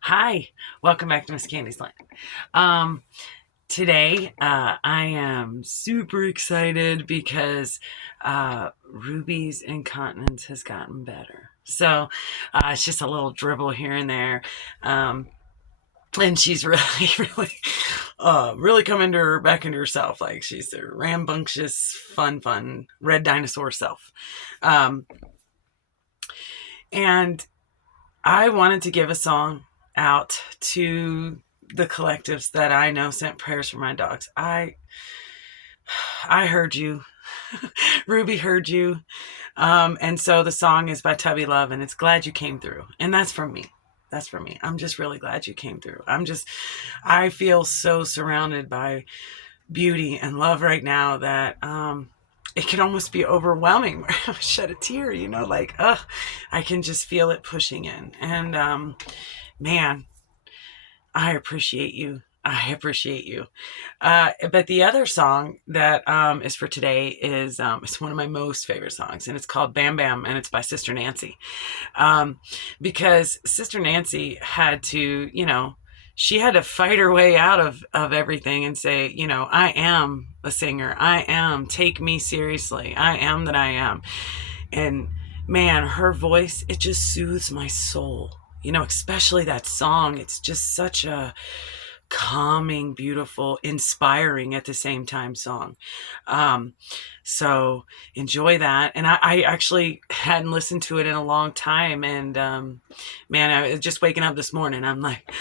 Hi, welcome back to Miss Candy's Land. Um, Today, I am super excited because Ruby's incontinence has gotten better. So it's just a little dribble here and there. Um, and she's really, really come back into herself. Like she's a rambunctious, fun red dinosaur self. Um, and I wanted to give a song out to the collectives that I know sent prayers for my dogs. I heard you. Ruby heard you. And so the song is by Tubby Love and it's Glad You Came Through. And that's from me. That's for me. I'm just really glad you came through. I feel so surrounded by beauty and love right now that it can almost be overwhelming. I shed a tear, like, I can just feel it pushing in. And man, I appreciate you. I appreciate you. But the other song that is for today is it's one of my most favorite songs, and it's called Bam Bam, and it's by Sister Nancy. Because Sister Nancy had to, she had to fight her way out of everything and say, I am a singer. I am. Take me seriously. I am that I am. And man, her voice, it just soothes my soul. Especially that song. It's just such a calming, beautiful, inspiring at the same time song. Um, so enjoy that. And I actually hadn't listened to it in a long time. And man, I was just waking up this morning. I'm like,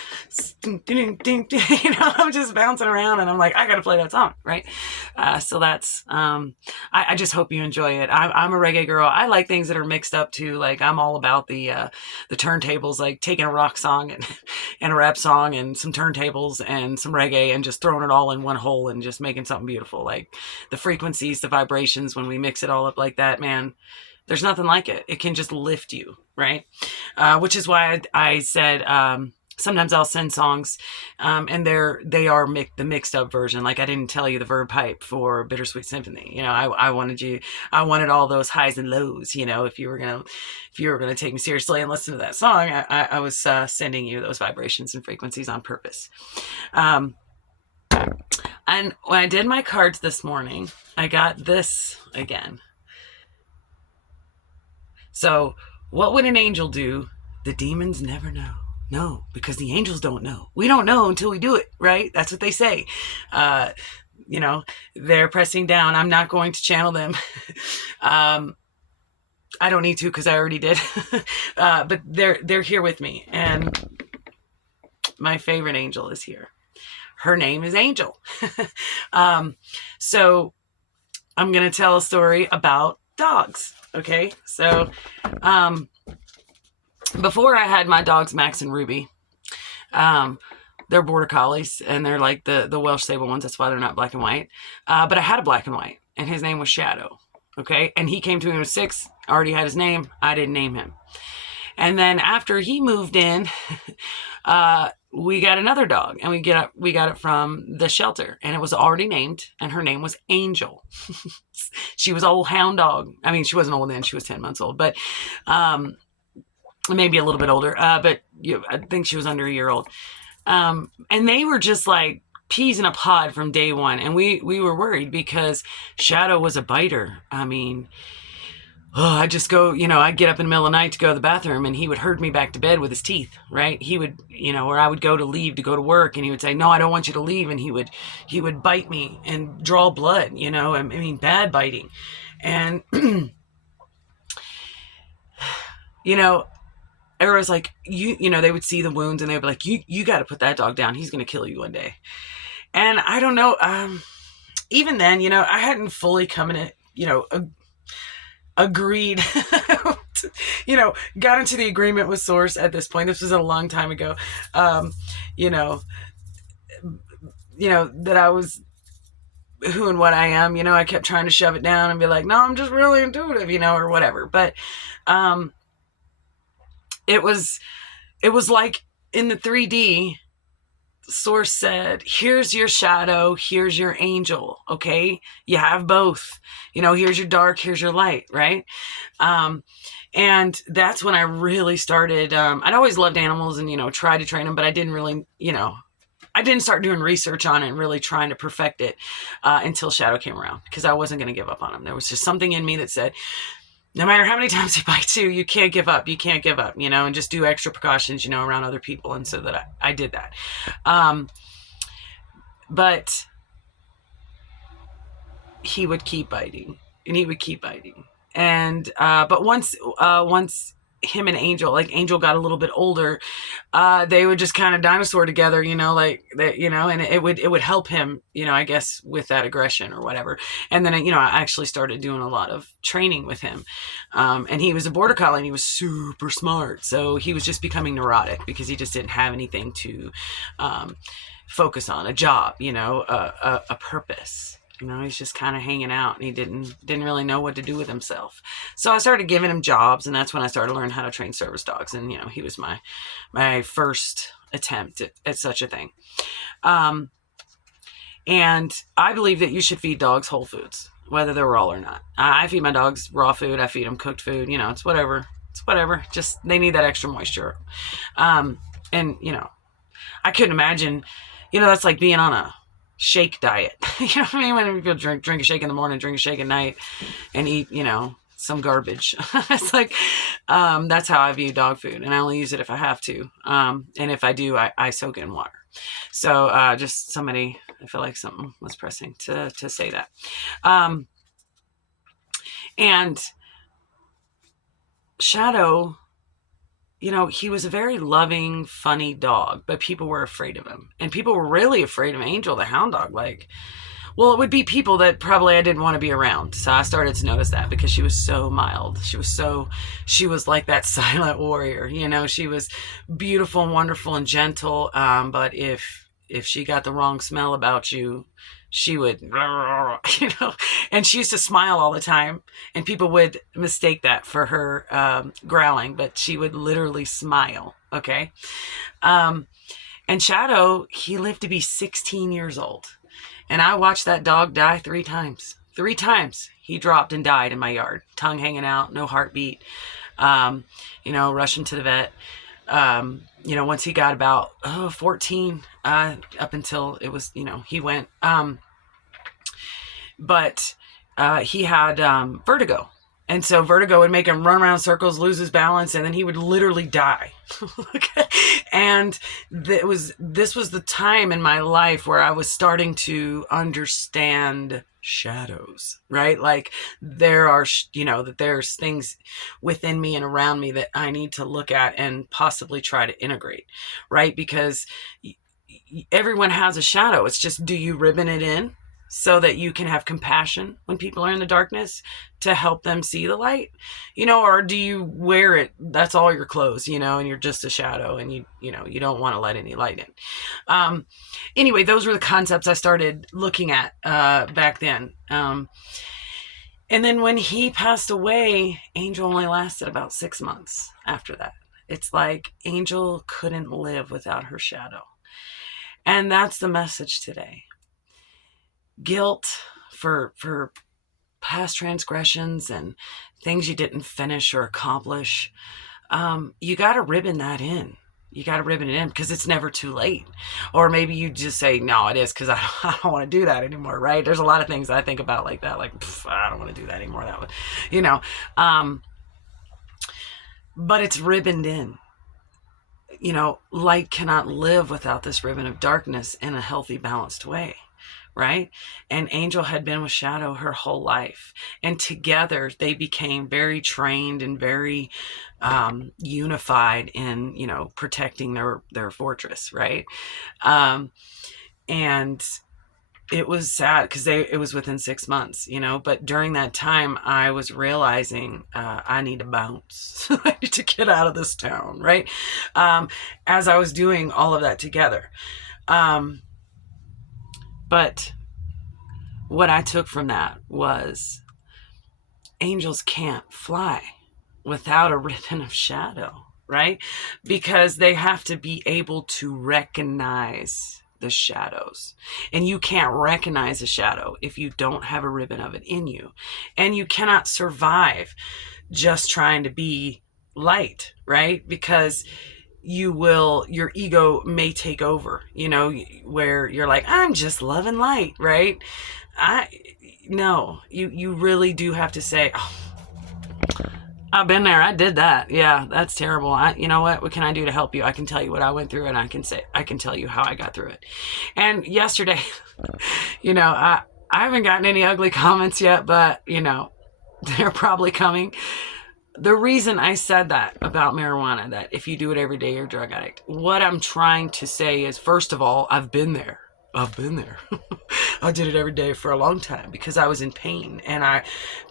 I'm just bouncing around and I'm like, I got to play that song. Right. So that's, I just hope you enjoy it. I'm a reggae girl. I like things that are mixed up too. Like I'm all about the turntables, like taking a rock song and a rap song and some turntables and some reggae and just throwing it all in one hole and just making something beautiful. Like the frequencies, the vibrations, when we mix it all up like that, man, there's nothing like it. It can just lift you, right? Which is why I said sometimes I'll send songs, and they are the mixed up version. Like I didn't tell you the verb pipe for Bittersweet Symphony. I wanted all those highs and lows. If you were gonna take me seriously and listen to that song, I was sending you those vibrations and frequencies on purpose. And when I did my cards this morning, I got this again. So, what would an angel do? The demons never know. No, because the angels don't know. We don't know until we do it, right? That's what they say. Uh, they're pressing down. I'm not going to channel them. I don't need to because I already did. But they're here with me, and my favorite angel is here. Her name is Angel. So I'm going to tell a story about dogs. Okay. So, before I had my dogs, Max and Ruby, they're border collies and they're like the Welsh Sable ones. That's why they're not black and white. But I had a black and white and his name was Shadow. Okay. And he came to me when he was 6, already had his name. I didn't name him. And then after he moved in, we got another dog and we got it from the shelter and it was already named and her name was Angel. She was an old hound dog. I mean, she wasn't old then, she was 10 months old, but, maybe a little bit older. But I think she was under a year old. And they were just like peas in a pod from day one. And we were worried because Shadow was a biter. I mean, I just go, I'd get up in the middle of the night to go to the bathroom and he would herd me back to bed with his teeth, right? He would, or I would go to leave to go to work and he would say, no, I don't want you to leave. And he would bite me and draw blood, I mean, bad biting. And, everyone's like, they would see the wounds and they'd be like, you got to put that dog down. He's going to kill you one day. And I don't know. Even then, I hadn't fully come in it, agreed, got into the agreement with Source at this point. This was a long time ago. That I was who and what I am, I kept trying to shove it down and be like, no, I'm just really intuitive, or whatever. But, it was like in the 3D, Source said, here's your shadow, here's your angel. Okay. You have both, here's your dark, here's your light. Right. And that's when I really started. I'd always loved animals and, tried to train them, but I didn't really, I didn't start doing research on it and really trying to perfect it until Shadow came around, because I wasn't going to give up on him. There was just something in me that said, no matter how many times he bites you, you can't give up. You can't give up, and just do extra precautions, around other people. And so that I did that. But he would keep biting, and he would keep biting. And but once him and Angel, like Angel got a little bit older, they would just kind of dinosaur together, like that, and it would help him, I guess, with that aggression or whatever. And then, I actually started doing a lot of training with him. And he was a border collie and he was super smart. So he was just becoming neurotic because he just didn't have anything to focus on, a job, a purpose. He's just kind of hanging out, and he didn't really know what to do with himself. So I started giving him jobs, and that's when I started learning how to train service dogs. And, he was my first attempt at such a thing. And I believe that you should feed dogs whole foods, whether they're raw or not. I feed my dogs raw food. I feed them cooked food. It's whatever. It's whatever. Just, they need that extra moisture. And, I couldn't imagine, that's like being on a shake diet. You know what I mean? When people drink a shake in the morning, drink a shake at night, and eat, some garbage. It's like, that's how I view dog food, and I only use it if I have to. And if I do, I soak it in water. So, just somebody, I feel like something was pressing to say that. And Shadow, he was a very loving, funny dog, but people were afraid of him. And people were really afraid of Angel, the hound dog. Like, well, it would be people that probably I didn't want to be around. So I started to notice that because she was so mild. She was like that silent warrior. She was beautiful and wonderful and gentle. But if she got the wrong smell about you, she would, and she used to smile all the time, and people would mistake that for her growling, but she would literally smile. Okay. And Shadow, he lived to be 16 years old, and I watched that dog die 3 times. 3 times he dropped and died in my yard, tongue hanging out, no heartbeat, rushing to the vet. Once he got about 14, up until it was, he went, but he had vertigo. And so vertigo would make him run around circles, lose his balance, and then he would literally die. Okay? And this was the time in my life where I was starting to understand shadows, right? Like there are, that there's things within me and around me that I need to look at and possibly try to integrate, right? Because everyone has a shadow. It's just, do you ribbon it in so that you can have compassion when people are in the darkness to help them see the light, or do you wear it? That's all your clothes, and you're just a shadow, and you don't want to let any light in. Anyway, those were the concepts I started looking at back then. And then when he passed away, Angel only lasted about 6 months after that. It's like Angel couldn't live without her shadow. And that's the message today. Guilt for past transgressions and things you didn't finish or accomplish. You got to ribbon that in. You got to ribbon it in because it's never too late. Or maybe you just say, no, it is because I don't want to do that anymore, right? There's a lot of things I think about like that. Like, I don't want to do that anymore. That would, but it's ribboned in. Light cannot live without this ribbon of darkness in a healthy, balanced way. Right? And Angel had been with Shadow her whole life. And together they became very trained and very unified in, protecting their fortress. Right? And it was sad because it was within 6 months, but during that time I was realizing I need to bounce. I need to get out of this town. Right? As I was doing all of that together. But what I took from that was angels can't fly without a ribbon of shadow, right? Because they have to be able to recognize the shadows. And you can't recognize a shadow if you don't have a ribbon of it in you. And you cannot survive just trying to be light, right? Because your ego may take over, where you're like, I'm just loving light, right? No, you really do have to say, oh, I've been there. I did that. Yeah, that's terrible. You know what can I do to help you? I can tell you what I went through, and I can tell you how I got through it. And yesterday, I haven't gotten any ugly comments yet, but they're probably coming. The reason I said that about marijuana, that if you do it every day, you're a drug addict. What I'm trying to say is, first of all, I've been there. I did it every day for a long time because I was in pain, and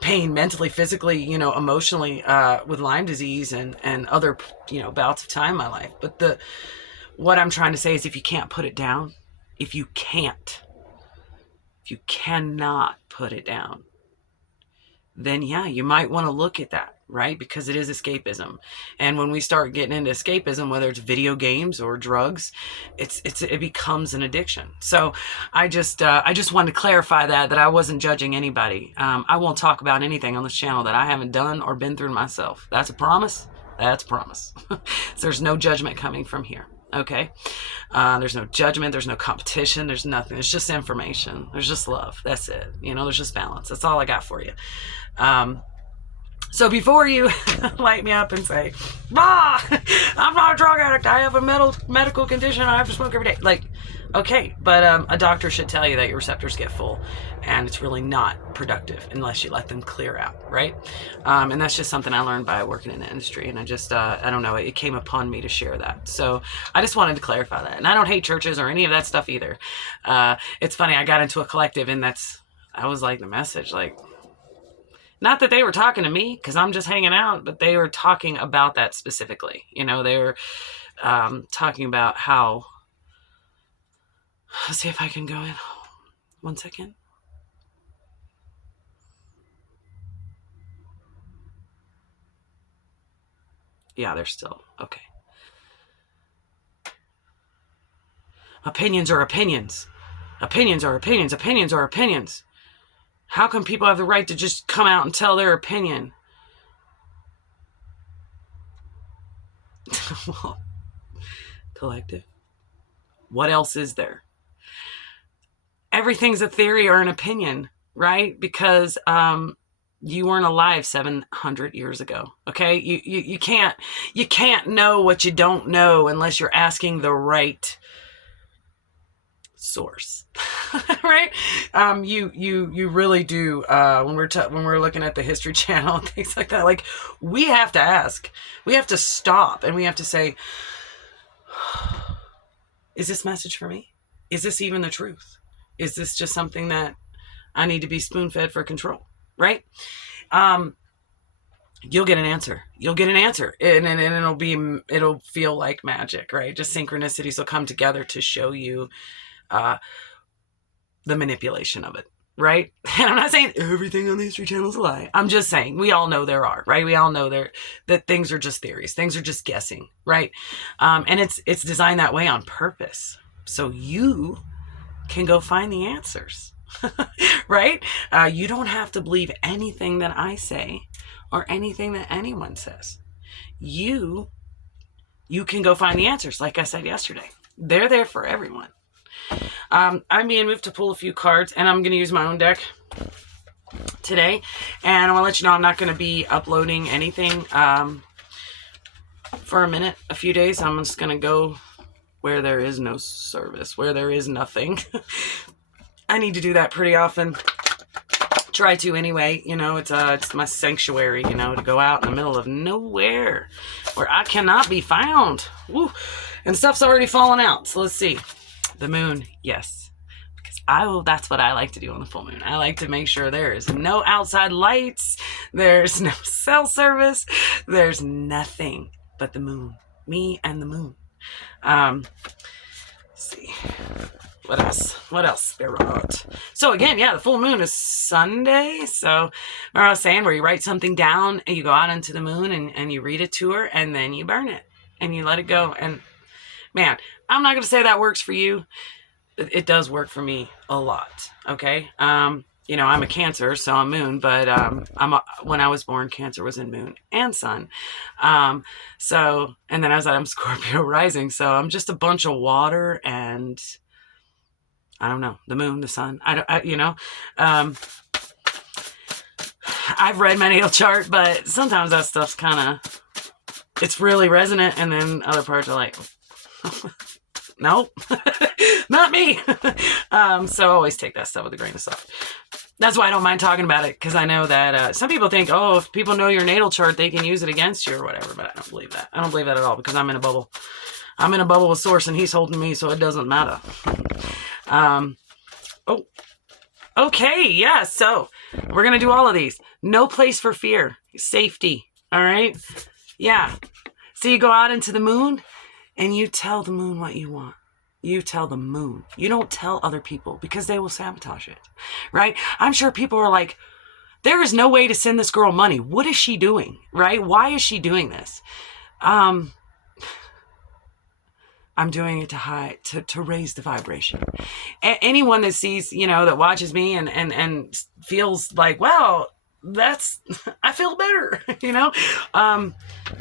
pain mentally, physically, emotionally, with Lyme disease and other, bouts of time in my life. But what I'm trying to say is, if you can't put it down, if you cannot put it down, then yeah, you might want to look at that, right? Because it is escapism. And when we start getting into escapism, whether it's video games or drugs, it becomes an addiction. So I just wanted to clarify that I wasn't judging anybody. I won't talk about anything on this channel that I haven't done or been through myself. That's a promise. That's a promise. So there's no judgment coming from here. Okay. There's no judgment. There's no competition. There's nothing. It's just information. There's just love. That's it. There's just balance. That's all I got for you. So before you light me up and say, I'm not a drug addict, I have a medical condition, I have to smoke every day. Like, okay, but a doctor should tell you that your receptors get full, and it's really not productive unless you let them clear out, right? And that's just something I learned by working in the industry, and I don't know, it came upon me to share that. So I just wanted to clarify that. And I don't hate churches or any of that stuff either. It's funny, I got into a collective, and I was like, the message, like, not that they were talking to me because I'm just hanging out, but they were talking about that specifically. They were talking about how, let's see if I can go in. 1 second. Yeah, they're still, okay. Opinions are opinions. Opinions are opinions. Opinions are opinions. How come people have the right to just come out and tell their opinion? Well, collective. What else is there? Everything's a theory or an opinion, right? Because you weren't alive 700 years ago. Okay, you can't know what you don't know unless you're asking the right source. Right? You really do. When we're looking at the History Channel and things like that, like, we have to ask, we have to stop, and we have to say, is this message for me? Is this even the truth? Is this just something that I need to be spoon-fed for control? Right? You'll get an answer. And it'll feel like magic, right? Just synchronicities will come together to show you the manipulation of it, right? And I'm not saying everything on the History Channel is a lie. I'm just saying we all know there are, right? We all know that things are just theories. Things are just guessing, right? And it's designed that way on purpose, so you can go find the answers, right? You don't have to believe anything that I say or anything that anyone says. You can go find the answers. Like I said yesterday, they're there for everyone. I'm being moved to pull a few cards, and I'm going to use my own deck today. And I want to let you know I'm not going to be uploading anything for a few days. I'm just going to go where there is no service, where there is nothing. I need to do that pretty often. Try to anyway. It's my sanctuary, to go out in the middle of nowhere where I cannot be found. Woo. And stuff's already fallen out. So let's see. The moon, yes. Because that's what I like to do on the full moon. I like to make sure there is no outside lights, there's no cell service, there's nothing but the moon. Me and the moon. Let's see. What else? Spirit. So again, yeah, the full moon is Sunday. So remember I was saying where you write something down and you go out into the moon and you read it to her and then you burn it and you let it go. And man, I'm not going to say that works for you. It does work for me a lot. Okay. I'm a Cancer, so I'm moon, but when I was born, Cancer was in moon and sun. So, and then I was like, I'm Scorpio rising, so I'm just a bunch of water and I don't know, the moon, the sun. I've read my natal chart, but sometimes that stuff's it's really resonant, and then other parts are like, nope, not me. So I always take that stuff with a grain of salt. That's why I don't mind talking about it, because I know that some people think, oh, if people know your natal chart, they can use it against you or whatever, but I don't believe that. I don't believe that at all, because I'm in a bubble. I'm in a bubble with Source, and he's holding me, so it doesn't matter. Oh, okay, yeah, so we're going to do all of these. No place for fear. Safety, all right? Yeah. So you go out into the moon, and you tell the moon what you want. You tell the moon. You don't tell other people, because they will sabotage it, right? I'm sure people are like, there is no way to send this girl money. What is she doing, right? Why is she doing this? I'm doing it to raise the vibration. Anyone that sees, that watches me and feels like, wow, I feel better,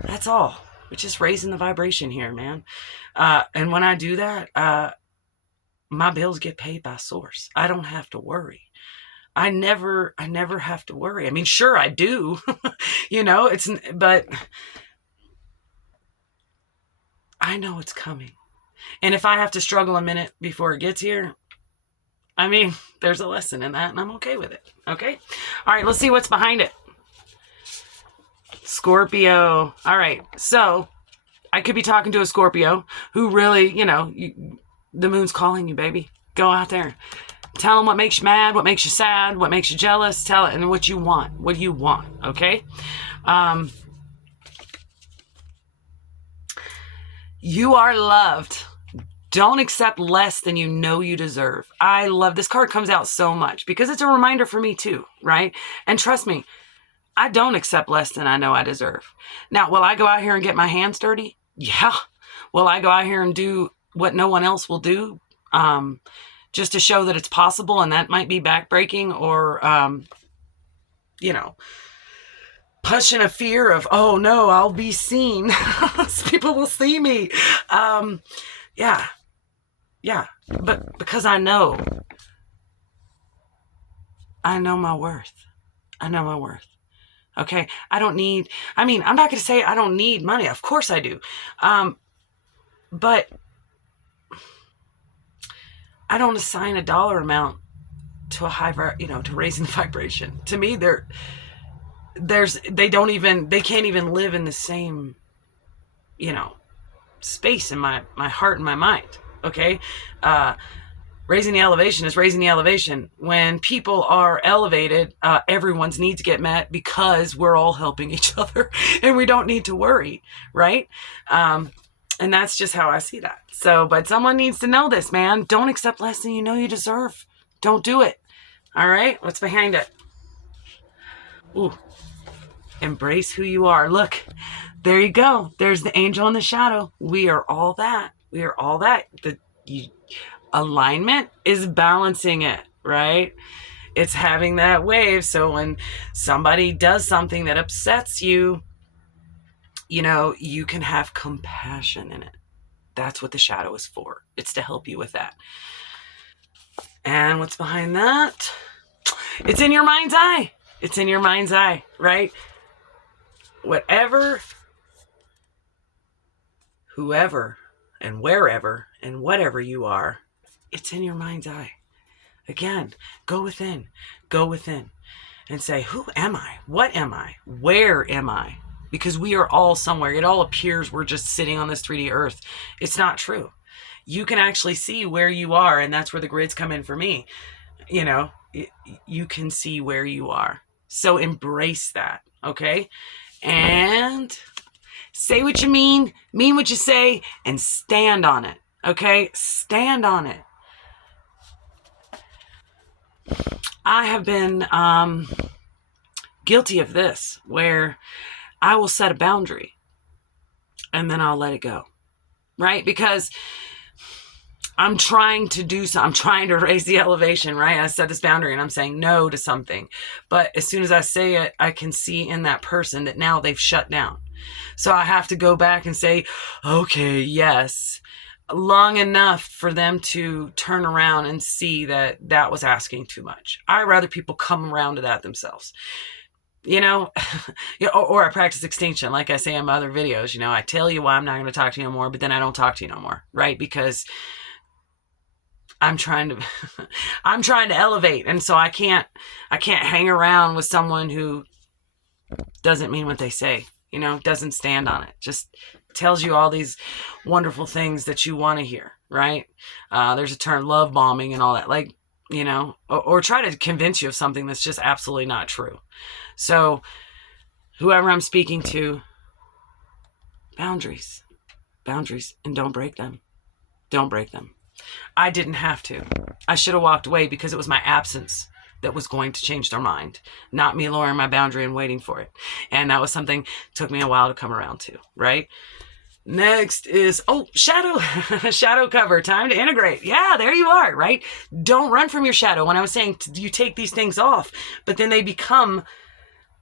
that's all. We're just raising the vibration here, man. And when I do that, my bills get paid by Source. I don't have to worry. I never have to worry. I mean, sure I do, but I know it's coming. And if I have to struggle a minute before it gets here, I mean, there's a lesson in that, and I'm okay with it. Okay? All right, let's see what's behind it. Scorpio. All right, so I could be talking to a Scorpio who really, the moon's calling you, baby. Go out there. Tell them what makes you mad, what makes you sad, what makes you jealous. Tell it, and what you want. What do you want? Okay? You are loved. Don't accept less than you know you deserve. I love this card. Comes out so much because it's a reminder for me too, right? And trust me, I don't accept less than I know I deserve. Now, will I go out here and get my hands dirty? Yeah. Will I go out here and do what no one else will do, just to show that it's possible? And that might be backbreaking or, pushing a fear of, oh no, I'll be seen. People will see me. Yeah, but because I know my worth. I know my worth. Okay, I'm not going to say I don't need money. Of course I do. But I don't assign a dollar amount to to raising the vibration. To me, they can't even live in the same, space in my heart and my mind. Okay. Raising the elevation is raising the elevation. When people are elevated, everyone's needs get met because we're all helping each other and we don't need to worry. Right. And that's just how I see that. So, but someone needs to know this, man. Don't accept less than you know you deserve. Don't do it. All right. What's behind it? Ooh. Embrace who you are. Look, there you go. There's the angel in the shadow. We are all that. We are all that. Alignment is balancing it, right? It's having that wave. So when somebody does something that upsets you, you can have compassion in it. That's what the shadow is for. It's to help you with that. And what's behind that? It's in your mind's eye. It's in your mind's eye, right? Whatever, whoever, and wherever, and whatever you are, it's in your mind's eye. Again, go within and say, who am I? What am I? Where am I? Because we are all somewhere. It all appears we're just sitting on this 3D earth. It's not true. You can actually see where you are, and that's where the grids come in for me. You can see where you are. So embrace that, okay? And say what you mean what you say, and stand on it, okay? Stand on it. I have been guilty of this, where I will set a boundary and then I'll let it go, right? Because I'm trying to do something. I'm trying to raise the elevation, right? I set this boundary and I'm saying no to something. But as soon as I say it, I can see in that person that now they've shut down. So I have to go back and say, okay, yes, long enough for them to turn around and see that that was asking too much. I'd rather people come around to that themselves. You know, or I practice extinction. Like I say in my other videos, you know, I tell you why I'm not going to talk to you no more, but then I don't talk to you no more, right? Because I'm trying to elevate. And so I can't hang around with someone who doesn't mean what they say, you know, doesn't stand on it. Just tells you all these wonderful things that you want to hear, right? There's a term, love bombing and all that, like, you know, or try to convince you of something that's just absolutely not true. So whoever I'm speaking to, boundaries, and don't break them. Don't break them. I didn't have to. I should have walked away because it was my absence that was going to change their mind, not me lowering my boundary and waiting for it. And that was something took me a while to come around to, right? Next is, shadow, shadow cover, time to integrate. Yeah, there you are, right? Don't run from your shadow. When I was saying you take these things off, but then they become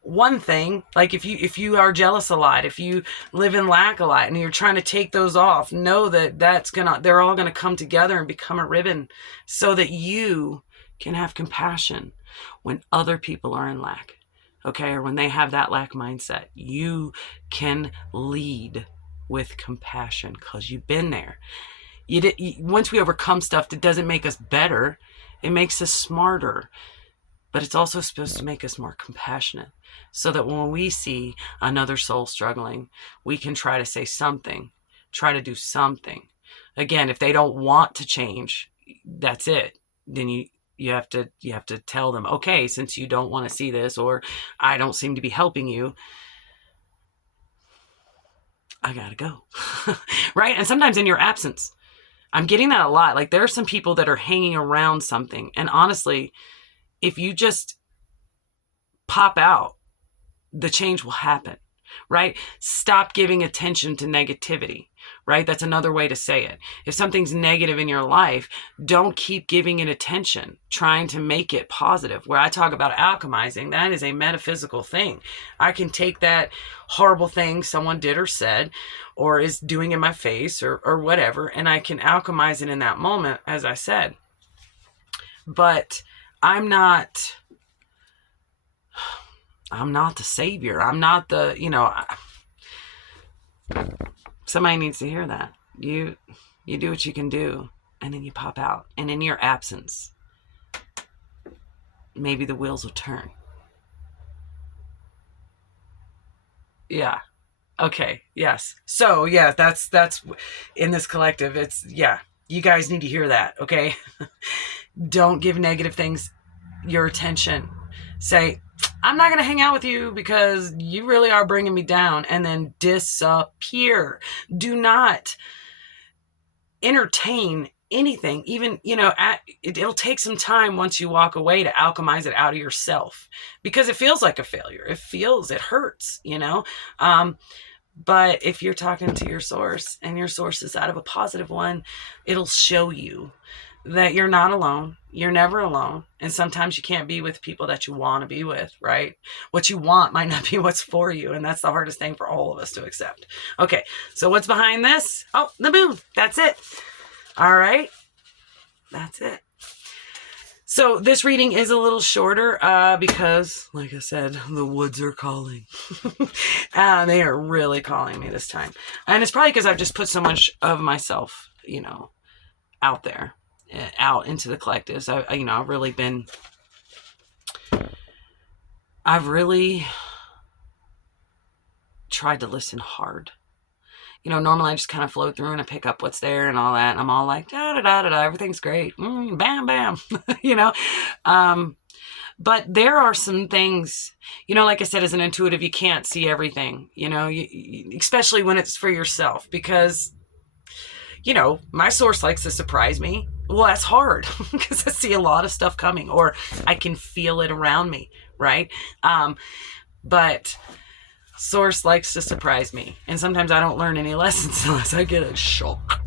one thing. Like if you are jealous a lot, if you live in lack a lot and you're trying to take those off, know that they're all gonna come together and become a ribbon so that you can have compassion when other people are in lack, okay? Or when they have that lack mindset, you can lead with compassion because you've been there. Once we overcome stuff, that doesn't make us better. It makes us smarter. But it's also supposed to make us more compassionate so that when we see another soul struggling, we can try to say something, try to do something. Again, if they don't want to change, that's it. Then you have to tell them, okay, since you don't want to see this, or I don't seem to be helping you, I gotta go. Right? And sometimes in your absence, I'm getting that a lot. Like there are some people that are hanging around something. And honestly, if you just pop out, the change will happen, right? Stop giving attention to negativity, right? That's another way to say it. If something's negative in your life, don't keep giving it attention, trying to make it positive. Where I talk about alchemizing, that is a metaphysical thing. I can take that horrible thing someone did or said, or is doing in my face or whatever, and I can alchemize it in that moment, as I said. But I'm not the savior. I'm not the, somebody needs to hear that. You do what you can do, and then you pop out. And in your absence, maybe the wheels will turn. Yeah. Okay. Yes. So yeah, that's in this collective. It's, yeah, you guys need to hear that. Okay. Don't give negative things your attention. Say, I'm not going to hang out with you because you really are bringing me down, and then disappear. Do not entertain anything. Even, it'll take some time once you walk away to alchemize it out of yourself, because it feels like a failure. It hurts, but if you're talking to your source and your source is out of a positive one, it'll show you that you're not alone. You're never alone. And sometimes you can't be with people that you want to be with, right? What you want might not be what's for you. And that's the hardest thing for all of us to accept. Okay, so what's behind this? Oh, the moon. That's it. All right. That's it. So this reading is a little shorter because, like I said, the woods are calling. They are really calling me this time. And it's probably because I've just put so much of myself, out there. Out into the collectives. I've really tried to listen hard. Normally I just kind of flow through and I pick up what's there and all that, and I'm all like, da da da da da, everything's great, bam bam, but there are some things, like I said, as an intuitive, you can't see everything, especially when it's for yourself, because my source likes to surprise me. Well, that's hard because I see a lot of stuff coming, or I can feel it around me, right? But Source likes to surprise me. And sometimes I don't learn any lessons unless I get a shock.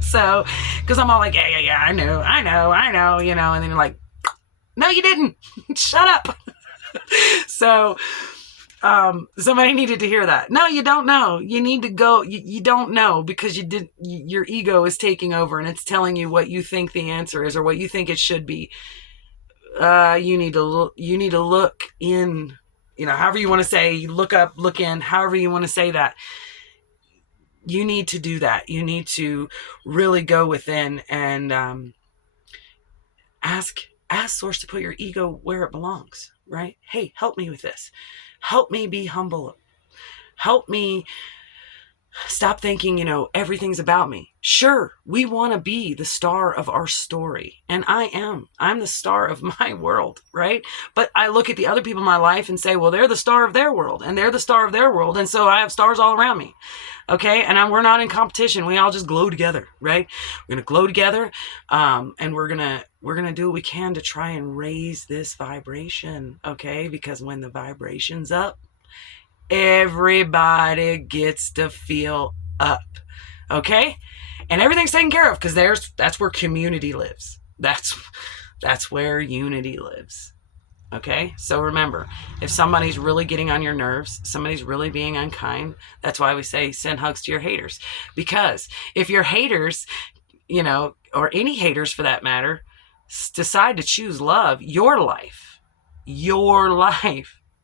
So, because I'm all like, yeah, I know, and then you're like, no, you didn't. Shut up. So, somebody needed to hear that. No, you don't know. You need to go. You don't know because your ego is taking over and it's telling you what you think the answer is or what you think it should be. You need to look in, however you want to say, look up, look in, however you want to say that. You need to do that. You need to really go within and ask Source to put your ego where it belongs, right? Hey, help me with this. Help me be humble. Help me stop thinking, everything's about me. Sure, we want to be the star of our story. And I'm the star of my world, right? But I look at the other people in my life and say, well, they're the star of their world and they're the star of their world. And so I have stars all around me. Okay. And we're not in competition. We all just glow together, right? We're going to glow together. And we're going to do what we can to try and raise this vibration. Okay. Because when the vibration's up, everybody gets to feel up. Okay. And everything's taken care of because that's where community lives. That's where unity lives. Okay. So remember, if somebody's really getting on your nerves, somebody's really being unkind, that's why we say send hugs to your haters. Because if your haters, or any haters for that matter, decide to choose love, your life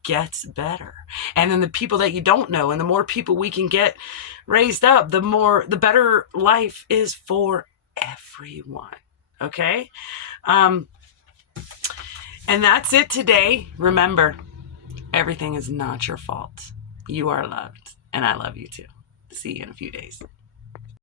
gets better. And then the people that you don't know, and the more people we can get raised up, the better life is for everyone. Okay. And that's it today. Remember, everything is not your fault. You are loved, and I love you too. See you in a few days.